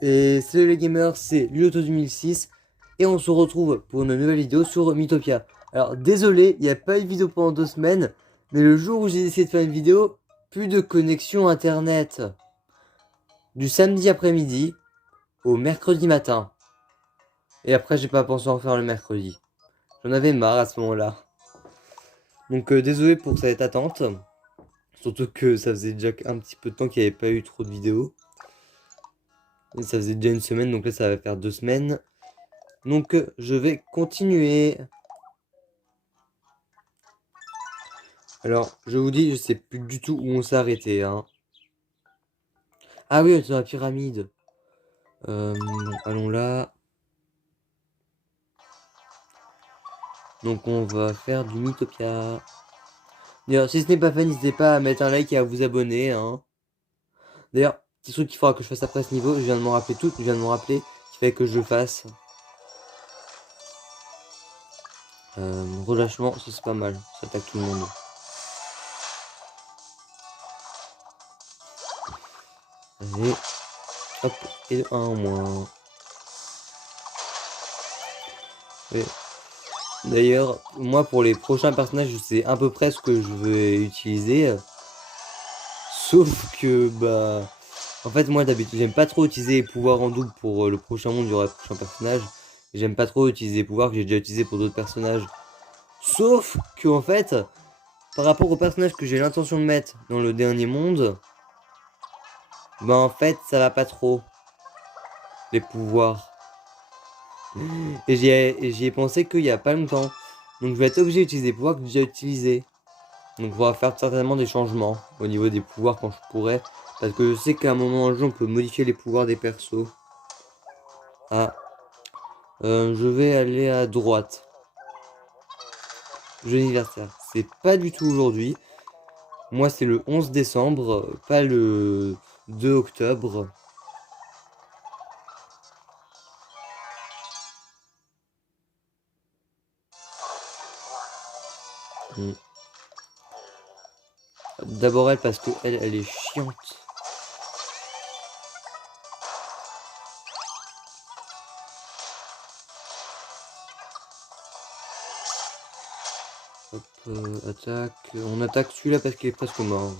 Et salut les gamers, c'est Luoto 2006 et on se retrouve pour une nouvelle vidéo sur Mythopia. Alors désolé, il n'y a pas eu de vidéo pendant 2 semaines, mais le jour où j'ai essayé de faire une vidéo, plus de connexion internet. Du samedi après-midi au mercredi matin. Et après j'ai pas pensé en faire le mercredi. J'en avais marre à ce moment-là. Donc désolé pour cette attente. Surtout que ça faisait déjà un petit peu de temps qu'il n'y avait pas eu trop de vidéos. Et ça faisait déjà une semaine, donc là ça va faire 2 semaines. Donc je vais continuer. Alors, je vous dis, je sais plus du tout où on s'est arrêté, hein. Ah oui, c'est dans la pyramide. Allons là. Donc on va faire du Mythopia. D'ailleurs, si ce n'est pas fait, n'hésitez pas à mettre un like et à vous abonner, hein. D'ailleurs, petit truc qu'il faudra que je fasse après ce niveau, je viens de m'en rappeler tout, je viens de m'en rappeler, qu'il fallait que je le fasse. Relâchement, ça c'est pas mal, ça attaque tout le monde. Allez, hop, et un en moins. Et d'ailleurs, moi pour les prochains personnages, je sais à peu près ce que je vais utiliser. Sauf que, bah... En fait, moi d'habitude, j'aime pas trop utiliser les pouvoirs en double pour le prochain monde, il y aura le prochain personnage. Et j'aime pas trop utiliser les pouvoirs que j'ai déjà utilisés pour d'autres personnages. Sauf que, en fait, par rapport au personnage que j'ai l'intention de mettre dans le dernier monde, bah en fait, ça va pas trop. Les pouvoirs. Et j'y ai pensé qu'il y a pas longtemps. Donc je vais être obligé d'utiliser des pouvoirs que j'ai déjà utilisés. Donc on va faire certainement des changements au niveau des pouvoirs quand je pourrai. Parce que je sais qu'à un moment dans le jeu, on peut modifier les pouvoirs des persos. Ah. Je vais aller à droite. Jeu anniversaire. C'est pas du tout aujourd'hui. Moi, c'est le 11 décembre, pas le 2 octobre. Hmm. D'abord elle, parce que elle est chiante. Hop, attaque. On attaque celui-là parce qu'il est presque mort.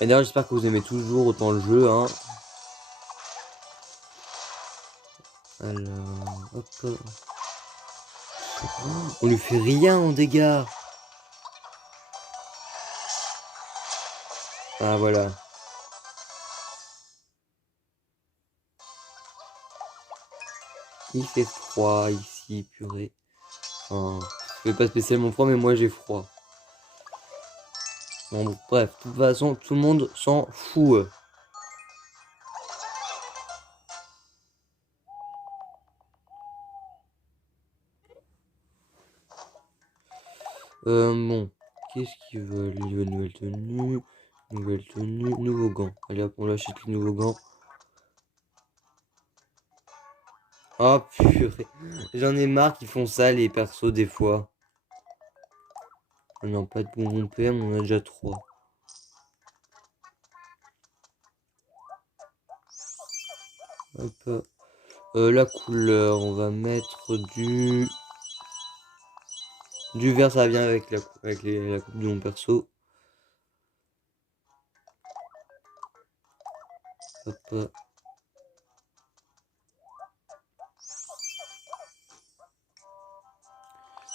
Et d'ailleurs, j'espère que vous aimez toujours autant le jeu, hein. Alors, hop. Oh, on lui fait rien en dégâts. Ah, voilà. Il fait froid ici, purée. Enfin, je fais pas spécialement froid, mais moi j'ai froid. Bon, bref, de toute façon, tout le monde s'en fout. Bon, qu'est-ce qu'ils veulent? Ils veulent nouvelle tenue, nouveaux gants. Allez hop, on achète les nouveaux gants. Oh purée, j'en ai marre qu'ils font ça les persos des fois. Non, pas de bonbons PM, on en a déjà 3. Hop. La couleur, on va mettre du vert, ça va bien avec la coupe de mon perso. Hop.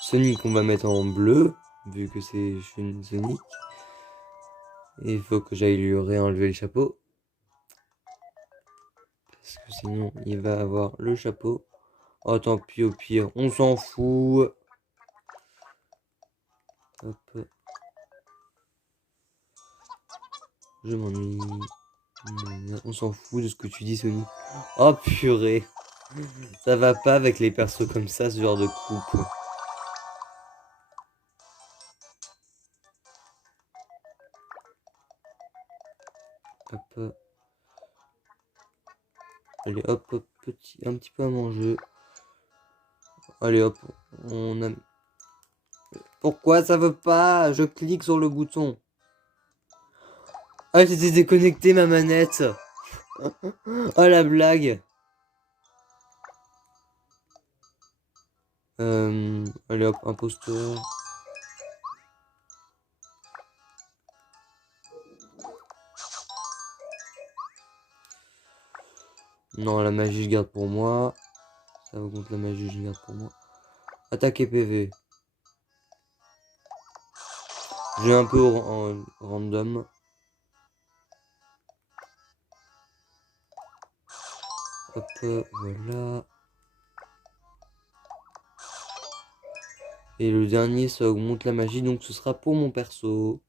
Sonic, on va mettre en bleu, vu que c'est Sonic. Et il faut que j'aille lui réenlever le chapeau. Parce que sinon, il va avoir le chapeau. Oh, tant pis, au pire, on s'en fout. Hop. Je m'ennuie. On s'en fout de ce que tu dis, Sonic. Oh, purée. Ça va pas avec les persos comme ça, ce genre de coupe. Hop. Allez, hop, hop, un petit peu à manger. Allez, hop, on a... Pourquoi ça veut pas? Je clique sur le bouton. Ah, j'étais déconnecté ma manette. Oh la blague. Allez hop, imposteur. Non, la magie, je garde pour moi. Ça va contre la magie, je garde pour moi. Attaque et PV. J'ai un peu en random. Hop, voilà. Et le dernier, ça augmente la magie, donc ce sera pour mon perso.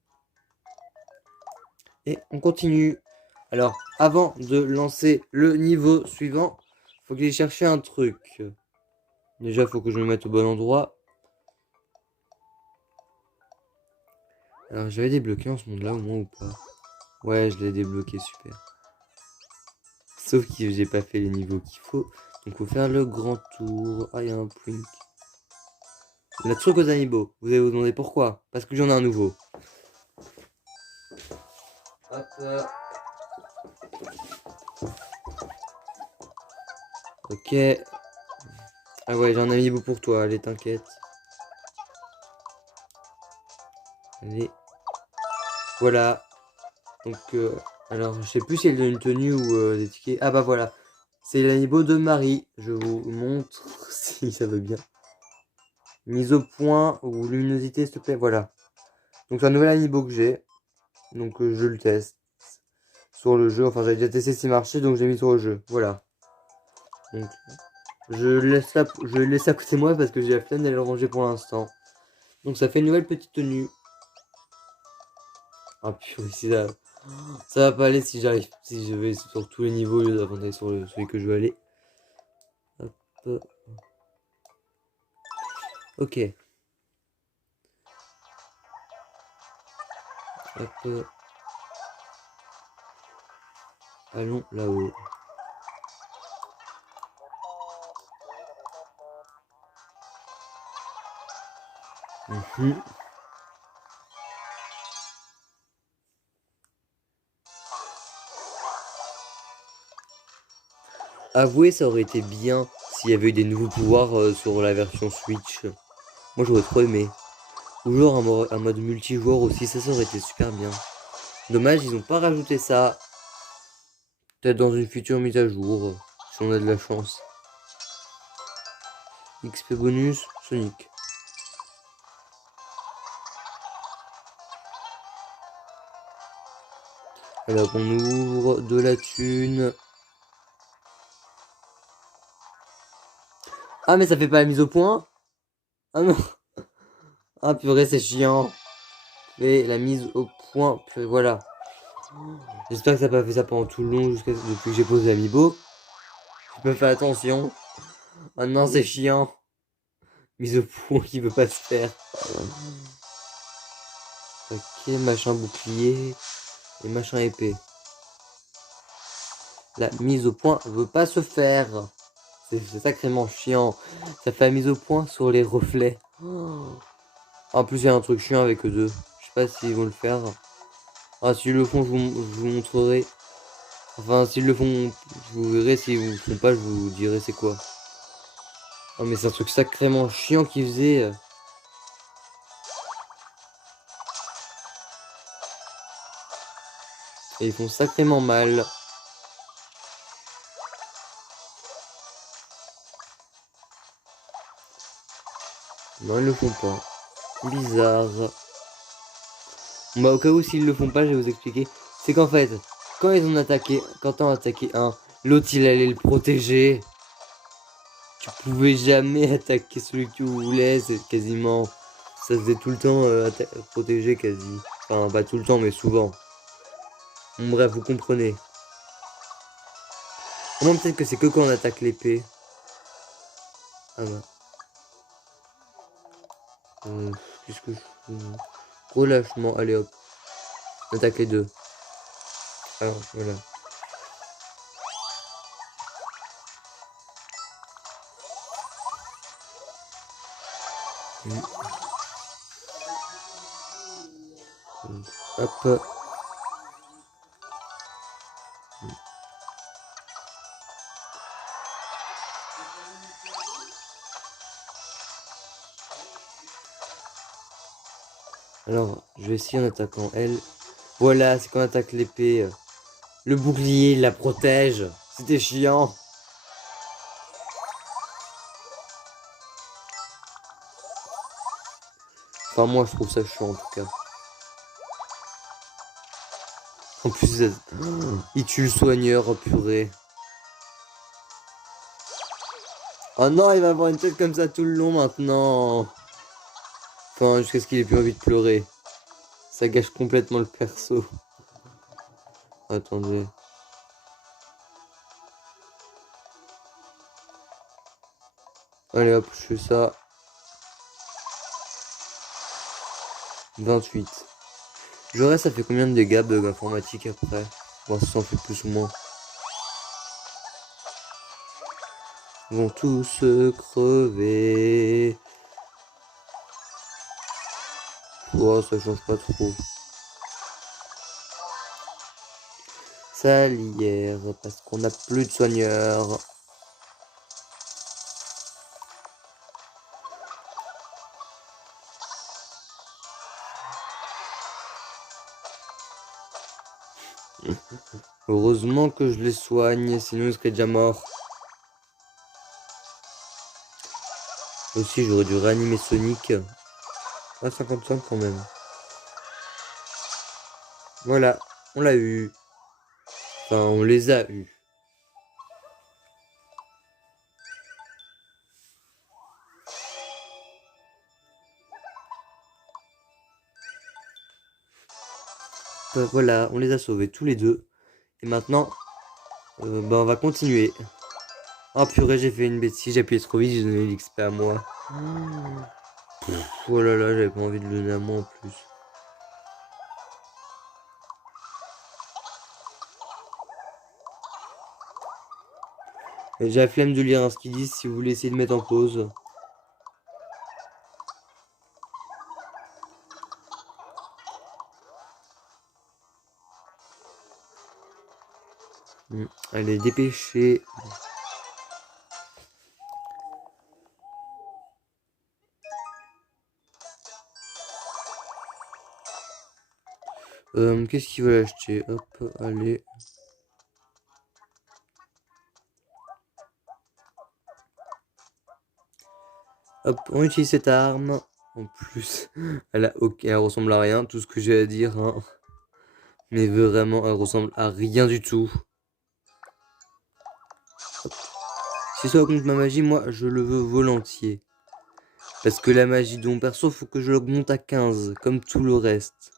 Et on continue. Alors, avant de lancer le niveau suivant, faut que j'aille chercher un truc. Déjà, faut que je me mette au bon endroit. Alors, j'avais débloqué en ce monde-là au moins ou pas? Ouais, je l'ai débloqué, super. Sauf que j'ai pas fait les niveaux qu'il faut. Donc, faut faire le grand tour. Ah, il y a un Plink. La truc aux amiibo. Vous allez vous demander pourquoi? Parce que j'en ai un nouveau. Hop. Ok. Ah ouais, j'ai un amiibo pour toi. Allez, t'inquiète. Allez. Voilà. Donc, alors, je sais plus si elle donne une tenue ou des tickets. Ah bah voilà. C'est l'amiibo de Marie. Je vous montre si ça veut bien. Mise au point ou luminosité, s'il te plaît. Voilà. Donc, c'est un nouvel amiibo que j'ai. Donc, je le teste sur le jeu. Enfin, j'avais déjà testé s'il marchait, donc j'ai mis sur le jeu. Voilà. Donc, je le laisse à côté de moi parce que j'ai la flemme d'aller le ranger pour l'instant. Donc, ça fait une nouvelle petite tenue. Ah, purée, si ça va pas aller si si je vais sur tous les niveaux avant d'aller sur celui que je veux aller. Hop. Ok. Hop. Allons là-haut. Mhm. Avouez, ça aurait été bien s'il y avait eu des nouveaux pouvoirs sur la version Switch. Moi, j'aurais trop aimé. Ou genre un mode multijoueur aussi, ça aurait été super bien. Dommage, ils ont pas rajouté ça. Peut-être dans une future mise à jour, si on a de la chance. XP bonus, Sonic. Alors on ouvre de la thune. Ah mais ça fait pas la mise au point? Ah non. Ah purée, c'est chiant. Et la mise au point, purée, voilà. J'espère que ça n'a pas fait ça pendant tout le long depuis que j'ai posé l'amiibo. Je peux faire attention. Ah non, c'est chiant. Mise au point qui veut pas se faire. Ok, machin bouclier et machin épée. La mise au point veut pas se faire. C'est sacrément chiant. Ça fait la mise au point sur les reflets. En plus, il y a un truc chiant avec eux deux. Je sais pas s'ils vont le faire. Ah, s'ils le font, je vous montrerai. Enfin, s'ils le font, vous verrez. S'ils vous le font pas, je vous dirai c'est quoi. Oh, mais c'est un truc sacrément chiant qu'ils faisaient. Et ils font sacrément mal. Non, ils le font pas. Bizarre. Bah, au cas où s'ils le font pas, je vais vous expliquer. C'est qu'en fait, quand ils ont attaqué, quand on a attaqué un, l'autre il allait le protéger. Tu pouvais jamais attaquer celui que tu voulais, c'est quasiment. Ça faisait tout le temps protéger quasi. Enfin, pas tout le temps, mais souvent. Bon, bref, vous comprenez. Non, peut-être que c'est que quand on attaque l'épée. Ah bah. Qu'est-ce que je fais? Relâchement, allez hop. On attaque les deux. Alors, voilà. Hop. Alors, je vais essayer en attaquant elle. Voilà, c'est qu'on attaque l'épée. Le bouclier, il la protège. C'était chiant. Enfin, moi, je trouve ça chiant, en tout cas. En plus, il tue le soigneur, oh, purée. Oh non, il va avoir une tête comme ça tout le long, maintenant. Enfin, jusqu'à ce qu'il ait plus envie de pleurer. Ça gâche complètement le perso. Attendez. Allez hop, je fais ça. 28. Je reste, ça fait combien de dégâts bug informatique après? Voir si ça en fait plus ou moins. Ils vont tous crever. Oh, ça change pas trop. Salière, parce qu'on n'a plus de soigneurs. Heureusement que je les soigne, sinon ils seraient déjà morts. Aussi, j'aurais dû réanimer Sonic. À 55 quand même. Voilà, on l'a eu. Enfin, on les a eus. Voilà, on les a sauvés tous les deux. Et maintenant, on va continuer. Oh purée, j'ai fait une bêtise, j'ai appuyé trop vite, j'ai donné l'XP à moi. Oh là là, j'avais pas envie de le donner à moi en plus. Et j'ai la flemme de lire ce qu'ils disent si vous voulez essayer de mettre en pause. Allez, dépêchez. Qu'est-ce qu'ils veulent acheter? Hop, allez. Hop, on utilise cette arme. En plus, elle ressemble à rien, tout ce que j'ai à dire. Hein. Mais vraiment, elle ressemble à rien du tout. Hop. Si ça augmente ma magie, moi, je le veux volontiers. Parce que la magie de mon perso, faut que je l'augmente à 15, comme tout le reste.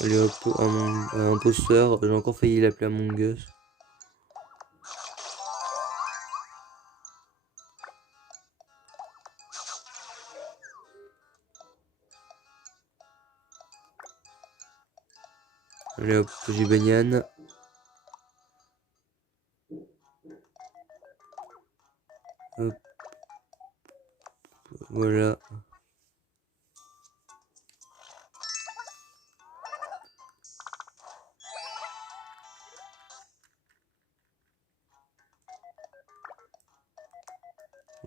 Allez hop, un imposteur, j'ai encore failli l'appeler Among Us. Allez hop, j'ai Banyan. Hop. Voilà.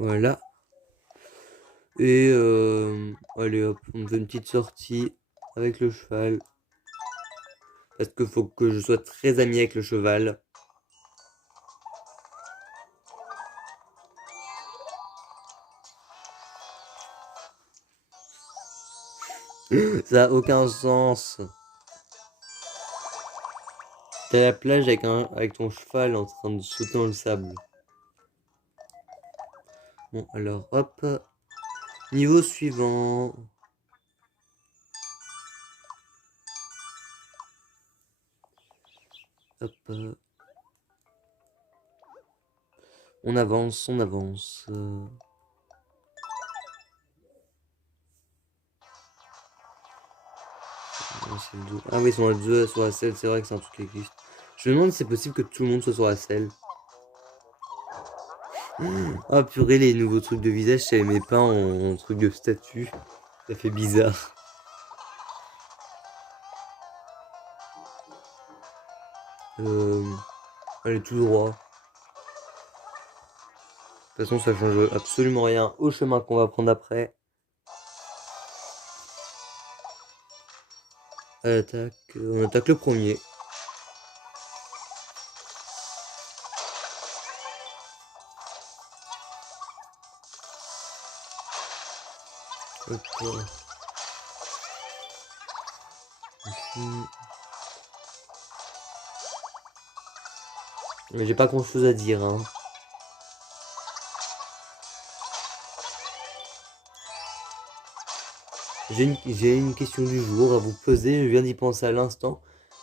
Voilà. Et allez hop, on fait une petite sortie avec le cheval. Parce qu'il faut que je sois très ami avec le cheval. Ça a aucun sens. T'es à la plage avec ton cheval en train de sauter dans le sable. Bon, alors, hop. Niveau suivant. Hop. On avance, on avance. Ah oui, ils sont à 2 sur la selle, c'est vrai que c'est un truc qui existe. Je me demande si c'est possible que tout le monde soit sur la selle. Ah purée, les nouveaux trucs de visage, ça les met pas en truc de statut. Ça fait bizarre. Allez, tout droit. De toute façon, ça change absolument rien au chemin qu'on va prendre après. On attaque le premier. Ok. Mais j'ai pas grand chose à dire, hein. J'ai une question du jour à vous poser, je viens d'y penser à l'instant.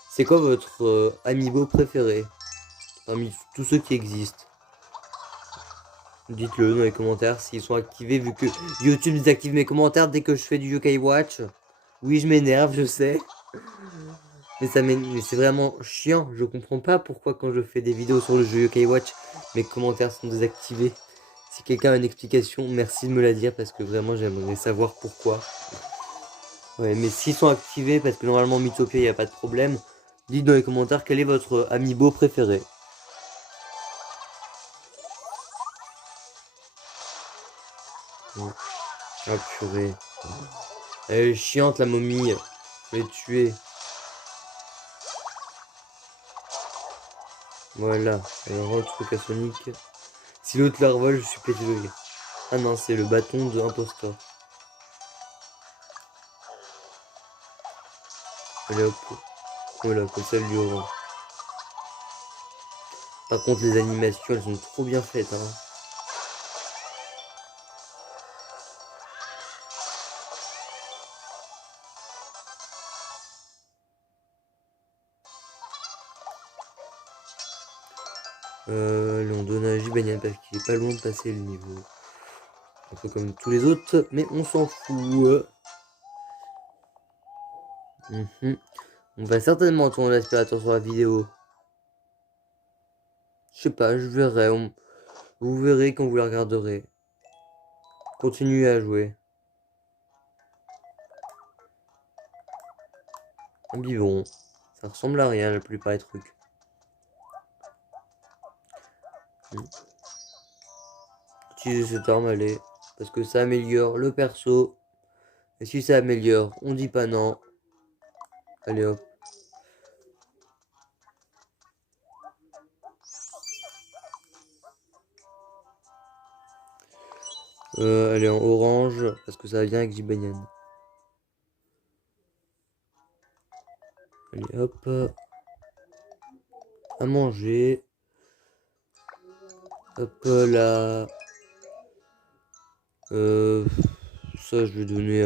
C'est quoi votre amiibo préféré parmi tous ceux qui existent? Dites-le dans les commentaires s'ils sont activés, vu que YouTube désactive mes commentaires dès que je fais du Yokai Watch. Oui, je m'énerve, je sais. Mais c'est vraiment chiant. Je comprends pas pourquoi quand je fais des vidéos sur le jeu Yokai Watch, mes commentaires sont désactivés. Si quelqu'un a une explication, merci de me la dire parce que vraiment j'aimerais savoir pourquoi. Ouais, mais s'ils sont activés, parce que normalement Mythopia, il n'y a pas de problème, dites dans les commentaires quel est votre amiibo préféré. Ah purée. Elle est chiante la momie. Je l'ai tuée. Voilà. Alors, le truc à Sonic. Si l'autre la revole, je suis pété le gars. Ah non, c'est le bâton de imposteur. Allez hop. Voilà, comme ça, elle lui aura. Par contre, les animations, elles sont trop bien faites, hein. Allez, on donne à Jibanian parce qu'il est pas loin de passer le niveau. Un peu comme tous les autres, mais on s'en fout. On va certainement tourner l'aspirateur sur la vidéo. Je sais pas, je verrai. Vous verrez quand vous la regarderez. Continuez à jouer. Un biberon. Ça ressemble à rien la plupart des trucs. Utiliser cette arme, allez. Parce que ça améliore le perso. Et si ça améliore, on dit pas non. Allez hop. Allez en orange. Parce que ça vient avec Jibanian. Allez hop. À manger. Hop là. Ça je vais donner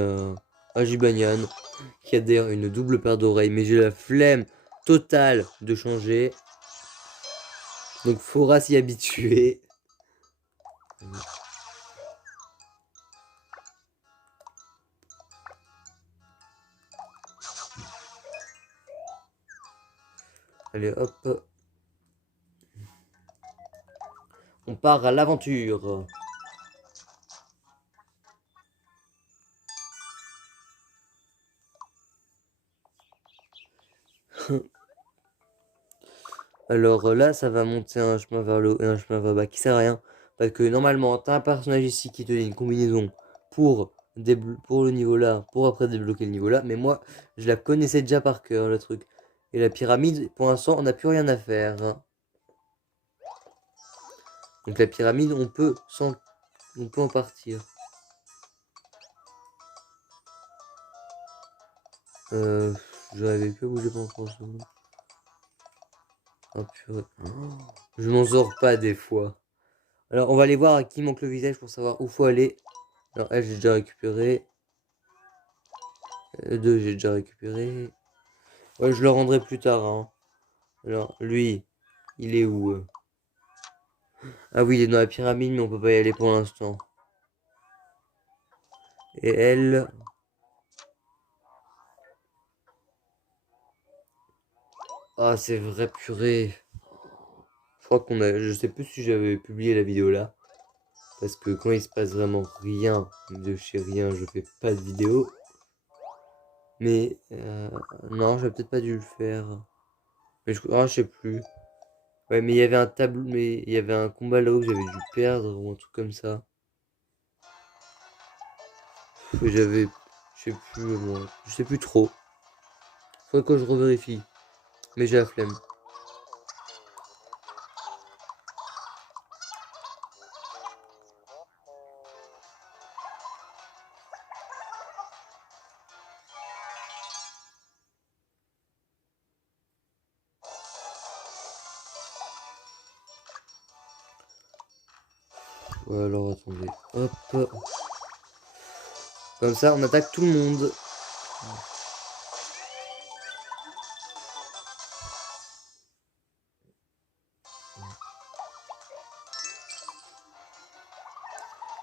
à Jibanian. Qui a d'ailleurs une double paire d'oreilles. Mais j'ai la flemme totale de changer. Donc faudra s'y habituer. Allez hop. On part à l'aventure. Alors là, ça va monter un chemin vers le haut et un chemin vers le bas qui sert à rien. Parce que normalement, t'as un personnage ici qui te donne une combinaison pour le niveau là, pour après débloquer le niveau là. Mais moi, je la connaissais déjà par cœur, le truc. Et la pyramide, pour l'instant, on n'a plus rien à faire. Donc la pyramide, on peut en partir. J'avais pas bougé pendant 3 secondes. Oh purée. Je m'en sors pas des fois. Alors, on va aller voir à qui manque le visage pour savoir où faut aller. Alors, elle, j'ai déjà récupéré. Deux, j'ai déjà récupéré. Ouais, je le rendrai plus tard, hein. Alors, lui, il est où Ah oui, il est dans la pyramide, mais on peut pas y aller pour l'instant. Et elle... Ah, c'est vrai, purée. Je crois qu'on a... Je sais plus si j'avais publié la vidéo là. Parce que quand il se passe vraiment rien de chez rien, je fais pas de vidéo. Mais non, j'aurais peut-être pas dû le faire. Mais je sais plus. Ouais, mais il y avait un tableau, mais il y avait un combat là-haut que j'avais dû perdre ou un truc comme ça. J'avais, je sais plus trop. Faudrait que je revérifie. Mais j'ai la flemme. Ouais, alors attendez. Hop. Comme ça, on attaque tout le monde.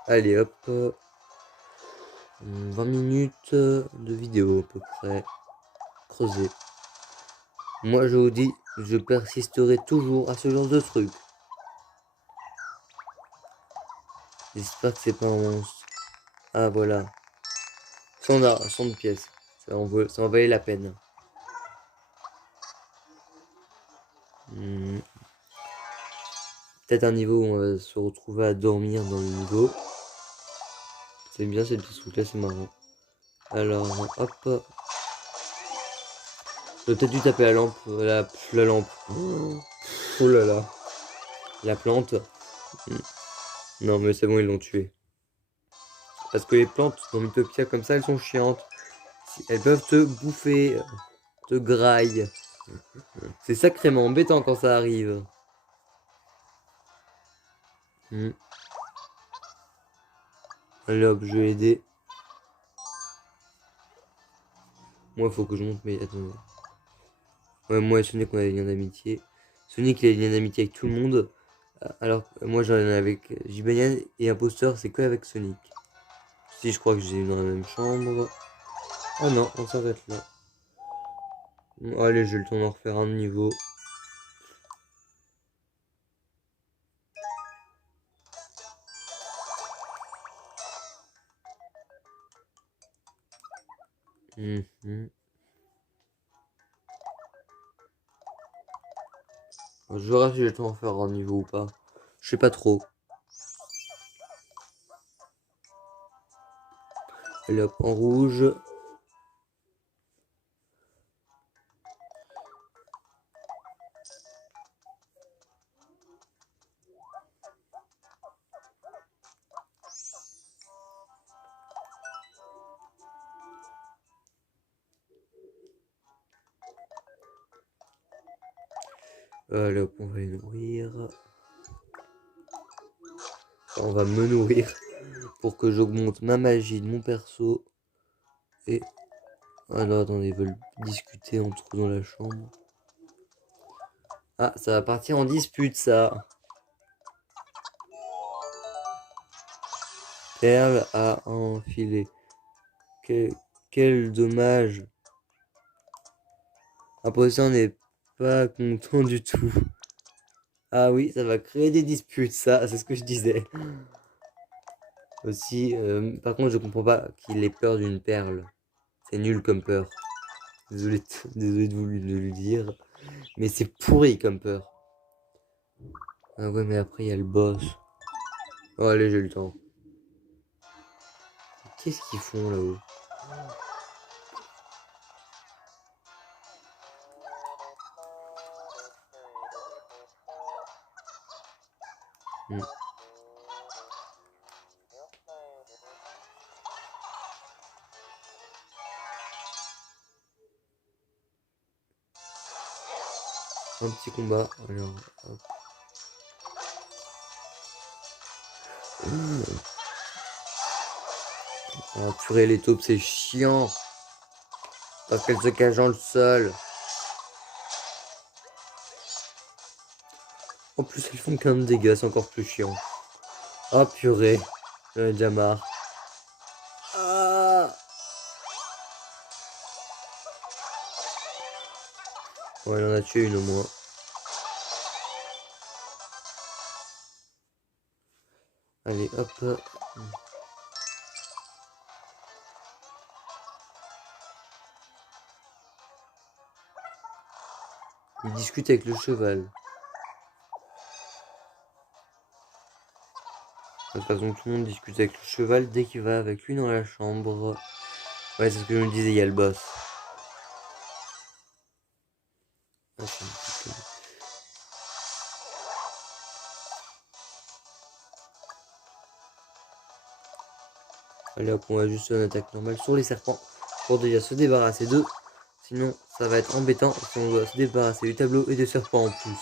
Allez, hop. 20 minutes de vidéo à peu près. Creuser. Moi, je vous dis, je persisterai toujours à ce genre de truc. J'espère que c'est pas un monstre. Ah, voilà. 100 de pièces. Ça en valait la peine. Peut-être un niveau où on va se retrouver à dormir dans le niveau. C'est bien cette petite truc là, c'est marrant. Alors, hop. J'aurais peut-être dû taper la lampe. La lampe. Oh là là. La plante. Non, mais c'est bon, ils l'ont tué. Parce que les plantes dans Mythopia comme ça, elles sont chiantes. Elles peuvent te bouffer, te graille. C'est sacrément embêtant quand ça arrive. Allez hop, je vais aider. Moi, il faut que je monte, mais attendez. Ouais, moi et Sonic, on a des liens d'amitié. Sonic, il a des liens d'amitié avec tout le monde. Alors, moi, j'en ai avec Jibanian et Imposteur, c'est que avec Sonic. Si, je crois que j'ai dans la même chambre. Oh non, on s'arrête là. Bon, allez, j'ai le temps d'en refaire un niveau. Je verrai si j'ai le temps d'en faire un niveau ou pas. Je sais pas trop. Allez hop, en rouge. Allez hop, on va les nourrir. Enfin, on va me nourrir pour que j'augmente ma magie de mon perso. Et... Alors attendez, ils veulent discuter entre eux dans la chambre. Ah, ça va partir en dispute ça. Perle a enfilé. Quel dommage. Imposteur n'est pas content du tout. Ah oui, ça va créer des disputes, ça, c'est ce que je disais. Aussi, par contre, je comprends pas qu'il ait peur d'une perle. C'est nul comme peur. Désolé, désolé de lui dire. Mais c'est pourri comme peur. Ah ouais, mais après, il y a le boss. Oh, allez, j'ai le temps. Qu'est-ce qu'ils font là-haut? Un petit combat. Alors, hop. Oh, purée, les taupes, c'est chiant. Parce qu'elles se cachent dans le sol. En plus, elles font qu'un de dégâts, c'est encore plus chiant. Oh purée, j'en ai déjà marre. Ah ouais, il en a tué une au moins. Allez, hop. Il discute avec le cheval. De toute façon, tout le monde discute avec le cheval dès qu'il va avec lui dans la chambre. Ouais, c'est ce que je me disais, il y a le boss. Ah, allez hop, on va juste une attaque normale sur les serpents pour déjà se débarrasser d'eux. Sinon, ça va être embêtant si on doit se débarrasser du tableau et des serpents en plus.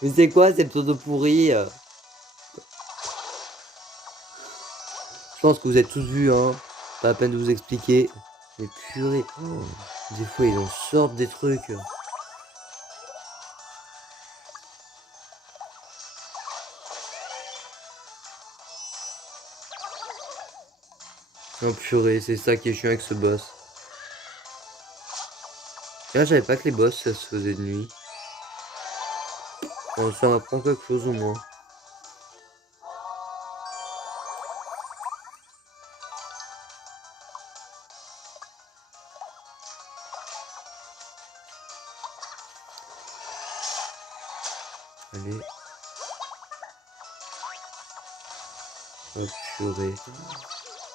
Mais c'est quoi cette pseudo pourrie? Je pense que vous êtes tous vus, hein. Pas la peine de vous expliquer. Mais purée. Des fois, ils en sortent des trucs. Oh purée, c'est ça qui est chiant avec ce boss. Et là, je savais pas que les boss, ça se faisait de nuit. Bon, ça m'apprend quelque chose au moins. Allez. Oh purée.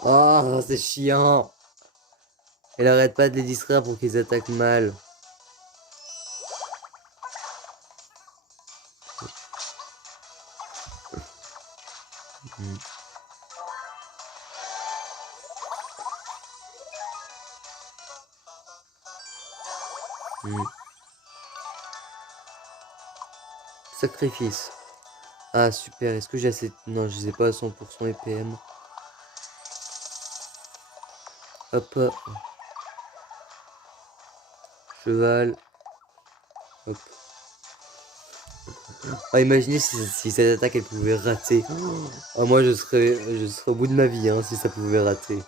Oh, c'est chiant. Elle arrête pas de les distraire pour qu'ils attaquent mal. Sacrifice. Ah super, est-ce que j'ai assez... Non, je sais pas à 100% EPM. Hop. Cheval. Hop. Ah, imaginez si cette attaque elle pouvait rater. Ah, moi je serais au bout de ma vie hein, si ça pouvait rater.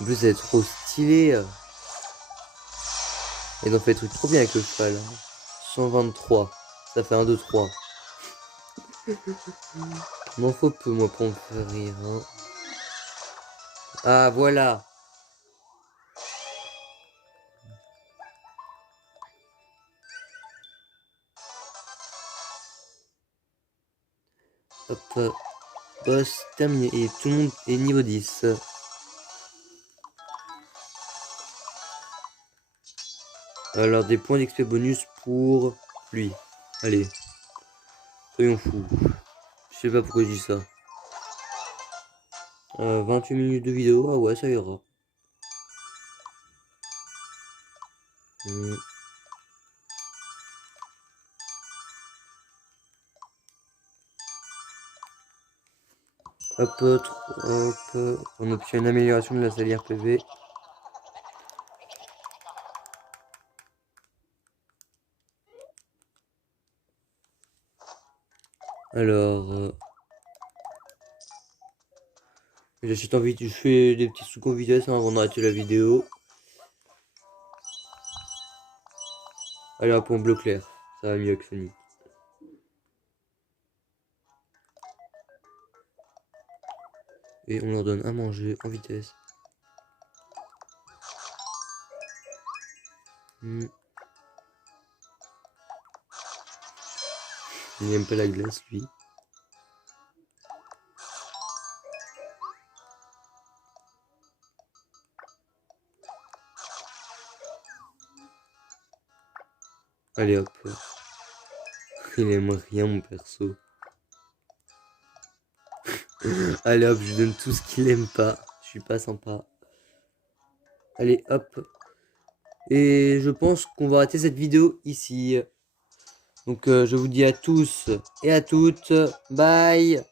En plus, elle est trop stylée. Ils ont fait des trucs trop bien avec le cheval. 123. Ça fait 1, 2, 3. M'en faut peu, moi, pour me faire rire. Hein. Ah, voilà. Hop. Boss terminé. Et tout le monde est niveau 10. Alors, des points d'XP bonus pour lui. Allez. Soyons fous. Je sais pas pourquoi je dis ça. 28 minutes de vidéo. Ah ouais, ça ira. Hop, hop. On obtient une amélioration de la salière PV. Alors, j'achète en vite, je fais des petits sous en vitesse hein, avant d'arrêter la vidéo. Allez hop, en bleu clair, ça va mieux que Sonic. Et on leur donne à manger en vitesse. Il n'aime pas la glace lui. Allez hop. Il aime rien mon perso. Allez hop, je lui donne tout ce qu'il aime pas. Je suis pas sympa. Allez hop. Et je pense qu'on va arrêter cette vidéo ici. Donc je vous dis à tous et à toutes. Bye.